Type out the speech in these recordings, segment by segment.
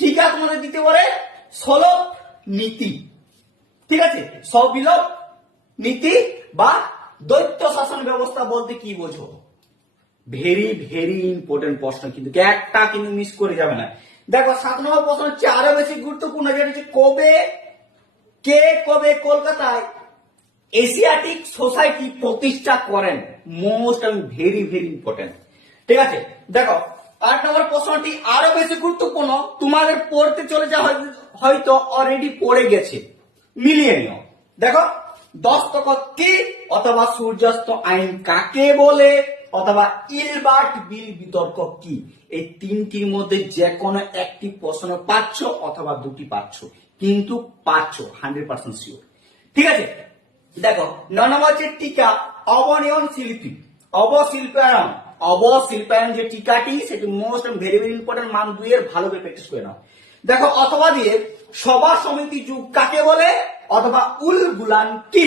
টিকা তোমাদের দিতে পারে সলভ নীতি, ঠিক আছে। সবিলোপ নীতি বা দ্বৈত শাসন ব্যবস্থা বলতে কি বোঝো? ভেরি ভেরি ইম্পর্টেন্ট প্রশ্ন, কিন্তু একটা কিন্তু মিস করে যাবে না। দেখো 7 নম্বর প্রশ্ন হচ্ছে আরো বেশি গুরুত্বপূর্ণ, যেটা হচ্ছে কবে কলকাতায় এশিয়াটিক সোসাইটি প্রতিষ্ঠা করেন? Most and very very important, ঠিক আছে। দেখো 8 নম্বর প্রশ্নটি আরো বেশি গুরুত্বপূর্ণ, তোমাদের পড়তে চলে যাওয়া হয়তো অলরেডি পড়ে গেছে, মিলিয়ে নিও। দেখো দস্তখত কি, অথবা সূর্যাস্ত আইন কাকে বলে, অথবা ইলবার্ট বিল বিতর্ক কি? এই তিনটির মধ্যে যে কোনো একটি প্রশ্ন পাচ্ছ অথবা দুটি পাচ্ছ, কিন্তু পাচ্ছ 100% শিওর, ঠিক আছে। দেখো 9 নম্বর হচ্ছে টিকা অবনয়ন শিল্পী, অবশিল্পায়ন যে টিকাটি, সেটি মোস্ট ভেরি ভেরি ইম্পর্টেন্ট, মান 2 এর ভালো করে প্র্যাকটিস করে নাও। দেখো অথবা দিয়ে সভা সমিতি যুগ কাকে বলে, অথবা উল গুলান কি?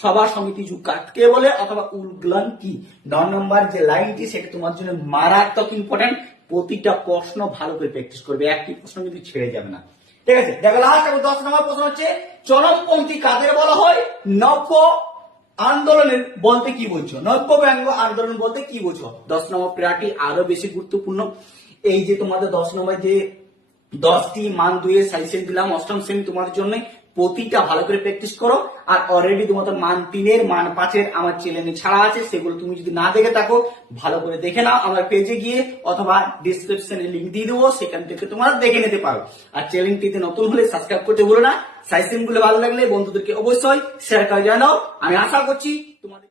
সভা সমিতি যুগ কাকে বলে, অথবা উল গুলান কি? 9 নম্বর যে লাইনটি, সেটা তোমার জন্য মারাত্মক ইম্পর্টেন্ট, প্রতিটা প্রশ্ন ভালো করে প্র্যাকটিস করবে, একটি প্রশ্ন কিন্তু ছেড়ে যাবে না, ঠিক আছে। দেখো লাস্ট 10 নম্বর প্রশ্ন হচ্ছে চরমপন্থী কাদের বলা হয়? নব্য আন্দোলনের বলতে কি বুঝছো? নব্য ব্যঙ্গ আন্দোলন বলতে কি বুঝছো? 10 নম্বর প্রায়টি আরো বেশি গুরুত্বপূর্ণ। এই যে তোমাদের 10 নম্বর যে 10টি মান 2 এর সাজেশন দিলাম অষ্টম শ্রেণী তোমাদের জন্য, প্রতিটা ভালো করে প্র্যাকটিস করো। আর অলরেডি তোমাদের মান 3 এর মান 5 এর আমার চ্যানেলে ছাড়া আছে, সেগুলো তুমি যদি না দেখে থাকো ভালো করে দেখে নাও আমার পেজে গিয়ে, অথবা ডিসক্রিপশনে লিংক দিয়ে দেবো, সেখান থেকে তোমরা দেখে নিতে পারো। আর চ্যানেলটিতে নতুন হলে সাবস্ক্রাইব করতে ভুলো না। সাজেশন গুলো ভালো লাগলে বন্ধুদেরকে অবশ্যই শেয়ার করে জানাও। আমি আশা করছি তোমাদের